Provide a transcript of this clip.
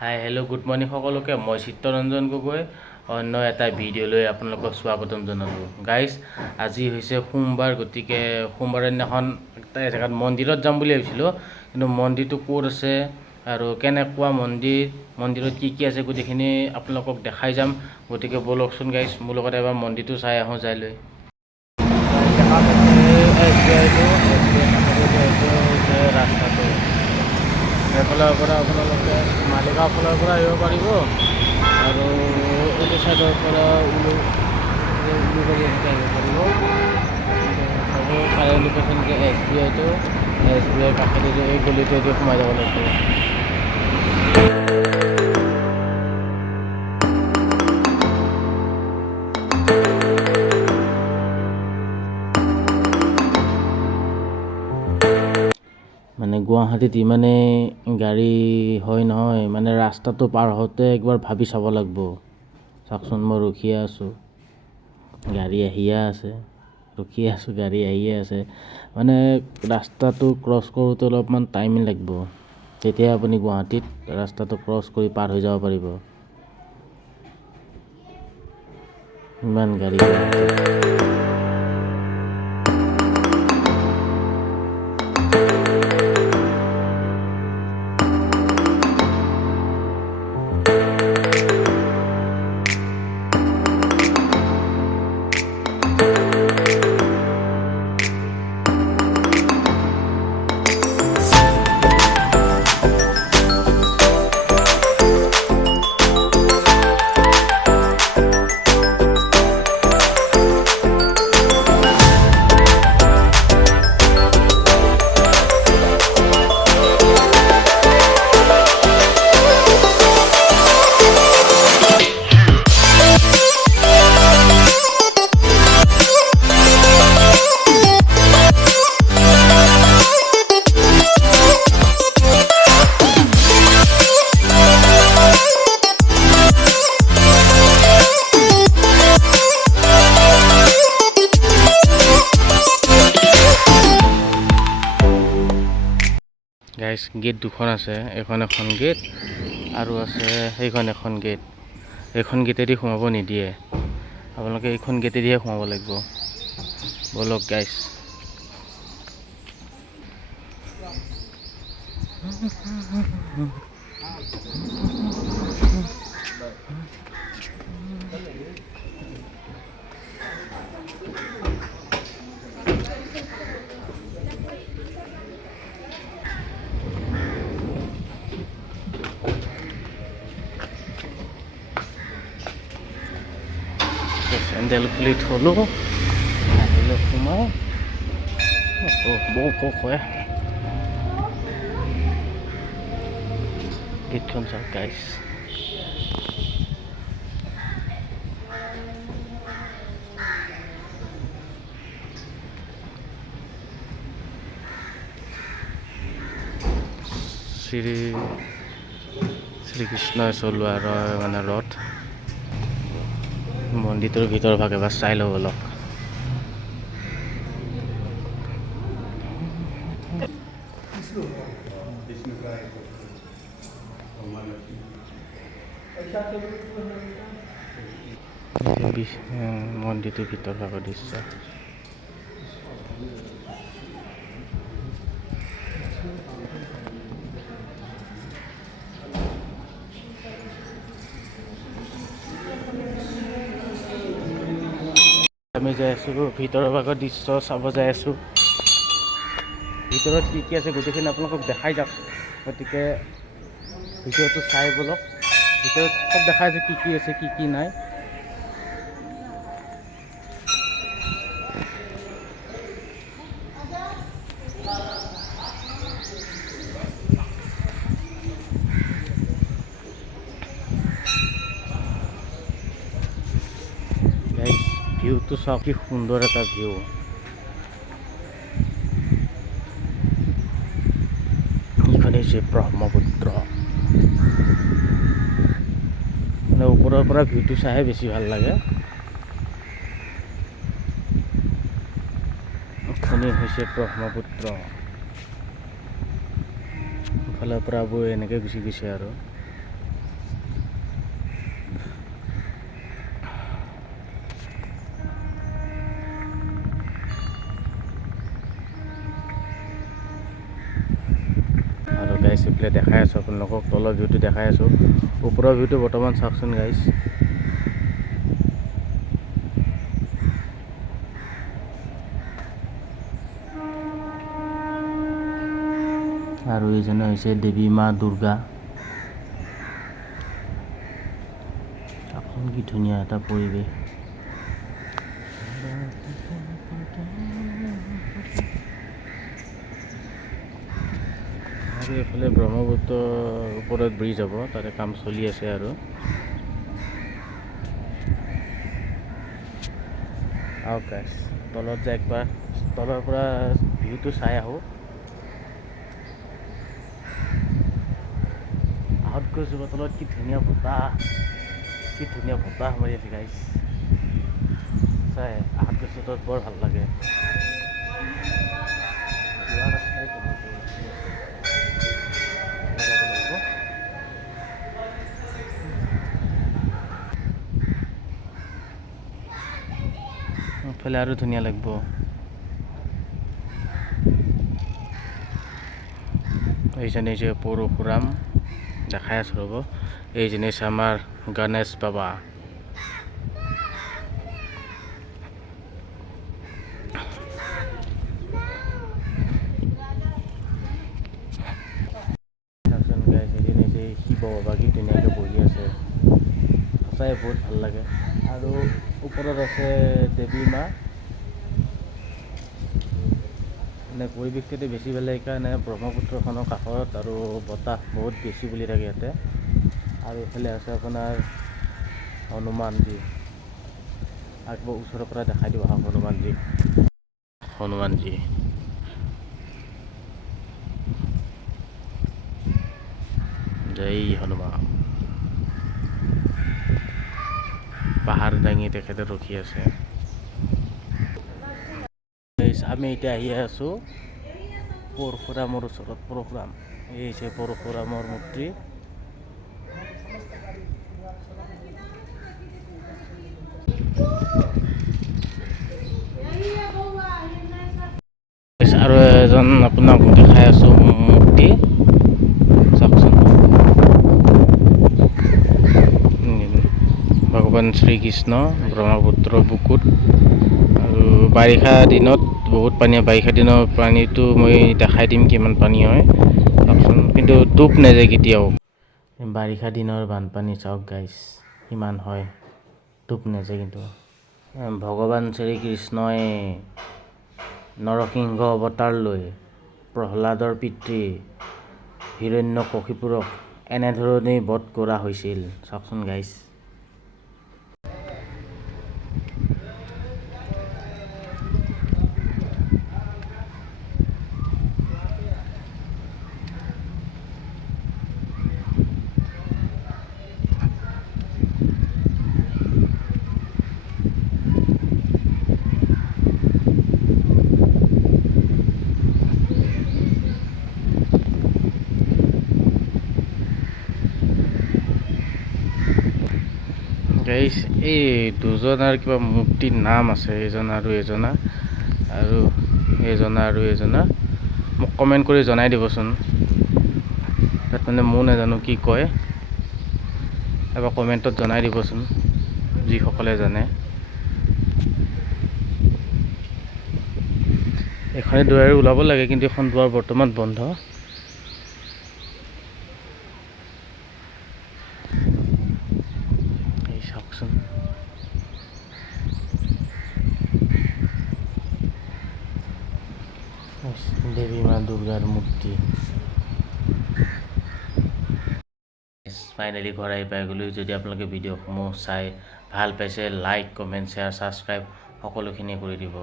Hi hello' good morning সকলোকে। মই চিত্তৰঞ্জন গগৈ অন্য এটা ভিডিঅ'লৈ আপোনালোকক স্বাগতম জনালোঁ। গাইজ, আজি হৈছে সোমবাৰ, গতিকে সোমবাৰৰ দিনাখন এটা জেগাত মন্দিৰত যাম বুলি ভাবিছিলোঁ, কিন্তু মন্দিৰটো ক'ত আছে আৰু কেনেকুৱা মন্দিৰত কি আছে গোটেইখিনি আপোনালোকক দেখাই যাম। গতিকে ব'লকচোন গাইজ, মোৰ লগত এবাৰ মন্দিৰটো চাই আহোঁ যাই লৈ। ৰাস্তাটো এইফালৰ পৰা আপোনালোকে মালিগাঁও ফালৰ পৰা আহিব পাৰিব আৰু এইটো চাইডৰ পৰা উলুবাৰী এনেকৈ আহিব পাৰিব। হ'ব পাৰে লোকেশ্যন যে SBI কাষেদি যে এই গলিটোৱেদি সোমাই যাব লাগিব। মানে গুৱাহাটীত ইমানেই গাড়ী হয় নহয়, মানে ৰাস্তাটো পাৰ হওঁতে একবাৰ ভাবি চাব লাগিব। চাওকচোন, মই ৰখিয়ে আছোঁ, গাড়ী আহিয়ে আছে, ৰখিয়ে আছোঁ, গাড়ী আহিয়ে আছে। মানে ৰাস্তাটো ক্ৰছ কৰোঁতে অলপমান টাইম লাগিব, তেতিয়া আপুনি গুৱাহাটীত ৰাস্তাটো ক্ৰছ কৰি পাৰ হৈ যাব পাৰিব। ইমান গাড়ী গাইজ, গেট দুখন আছে, এখন গেট আৰু আছে সেইখন এখন গেট। এইখন গেটেদি সোমাব নিদিয়ে, আপোনালোকে এইখন গেটেদিহে সোমাব লাগিব। ব'লক গাইজ। চেণ্ডেল খুলি থলোঁ, আহিলোঁ সোমাই। বৌ কওক হয়, গেটখন চাওক গাইজ। শ্ৰীকৃষ্ণই চলোৱা মানে ৰথ। মন্দিৰটোৰ ভিতৰ ভাগ এবাৰ চাই লওঁ অলপ। মন্দিৰটোৰ ভিতৰ ভাগৰ দৃশ্য। আমি যাই আছোঁ ভিতৰৰ ভাগৰ দৃশ্য চাব যাই আছোঁ। ভিতৰত কি আছে গোটেইখিনি আপোনালোকক দেখাই যাওক, গতিকে ভিডিঅ'টো চাই ব'লক। ভিতৰত চব দেখাই আছে, কি আছে কি নাই। ভিউটো চাওক, কি সুন্দৰ এটা ভিউ। এইখন হৈছে ব্ৰহ্মপুত্ৰ। মানে ওপৰৰ পৰা ভিউটো চাইহে বেছি ভাল লাগে। এইখনেই হৈছে ব্ৰহ্মপুত্ৰ। ইফালৰ পৰা বৈ এনেকৈ গুচি গৈছে আৰু এইফালে দেখাই আছোঁ আপোনালোকক, তলৰ ভিউটো দেখাই আছোঁ। ওপৰৰ ভিউটো বৰ্তমান চাওকচোন গাইজ। আৰু এইজনে হৈছে দেৱী মা দুৰ্গা। চাওকচোন কি ধুনীয়া এটা পৰিৱেশ। আৰু এইফালে ব্ৰহ্মপুত্ৰৰ ওপৰত ব্ৰিজ হ'ব, তাতে কাম চলি আছে আৰু আহক গাইজ, তলত যে একবাৰ তলৰ পৰা ভিউটো চাই আহোঁ। আহত গৈছোঁ তলত, কি ধুনীয়া বতাহ, কি ধুনীয়া বতাহ মাৰি আছে গাইজ। চাই আহত গৈছোঁ তলত, বৰ ভাল লাগে। এইফালে আৰু ধুনীয়া লাগিব। এইজনে হৈছে পৰশুৰাম, দেখাই আছোঁ ৰ'ব। এইজনে হৈছে আমাৰ গণেশ বাবা। এইজনে হৈছে শিৱ বাবা, কি ধুনীয়াকৈ বহি আছে, সঁচাই বহুত ভাল লাগে। আৰু ওপৰত আছে দেৱী মা। মানে পৰিৱেশটো বেছি ভাল লাগে সেইকাৰণে, ব্ৰহ্মপুত্ৰখনৰ কাষত আৰু বতাহ বহুত বেছি বুলি থাকে ইয়াতে। আৰু এইফালে আছে আপোনাৰ হনুমানজী। আকৌ ওচৰৰ পৰা দেখাই দিব আহক হনুমানজী। হনুমানজী জয় হনুমান। পাহাৰ দাঙি তেখেতে ৰখি আছে। আমি এতিয়া আহি আছোঁ পৰশুৰামৰ ওচৰত। পৰশুৰাম, এই হৈছে পৰশুৰামৰ মূৰ্তি। আৰু এজন আপোনাক দেখাই আছোঁ মূৰ্তি, চাওকচোন। ভগৱান শ্ৰীকৃষ্ণ ব্ৰহ্মপুত্ৰ বুকুত। আৰু বাৰিষা দিনত বহুত পানী হয়, বাৰিষা দিনৰ পানীটো মই দেখাই দিম কিমান পানী হয় চাওকচোন, কিন্তু ডুব নাযায় কেতিয়াও। বাৰিষা দিনৰ বানপানী চাওক গাইজ, কিমান হয়, ডুব নাযায় কিন্তু। ভগৱান শ্ৰীকৃষ্ণই নৰসিংহ অৱতাৰ লৈ প্ৰহ্লাদৰ পিতৃ হিৰণ্যকশিপুৰক এনেধৰণেই বধ কৰা হৈছিল, চাওকচোন গাইজ। গাইজ, এই দুজনাৰ কিবা মূৰ্তিৰ নাম আছে, এইজনা আৰু এজনা, আৰু এইজনা আৰু এজনা। মোক কমেণ্ট কৰি জনাই দিবচোন, তাত মানে ময়ো নাজানো কি কয়, এবাৰ কমেণ্টত জনাই দিবচোন যিসকলে জানে। এইখনে দুৱাৰে ওলাব লাগে, কিন্তু এখন দুৱাৰ বৰ্তমান বন্ধ। এই চাওকচোন, দেৱী মা দুৰ্গাৰ মূৰ্তি। ফাইনেলি ঘৰ আহি পাই গ'লোঁ। যদি আপোনালোকে ভিডিঅ'সমূহ চাই ভাল পাইছে, লাইক, কমেণ্ট, শ্বেয়াৰ, ছাবস্ক্ৰাইব সকলোখিনি কৰি দিব।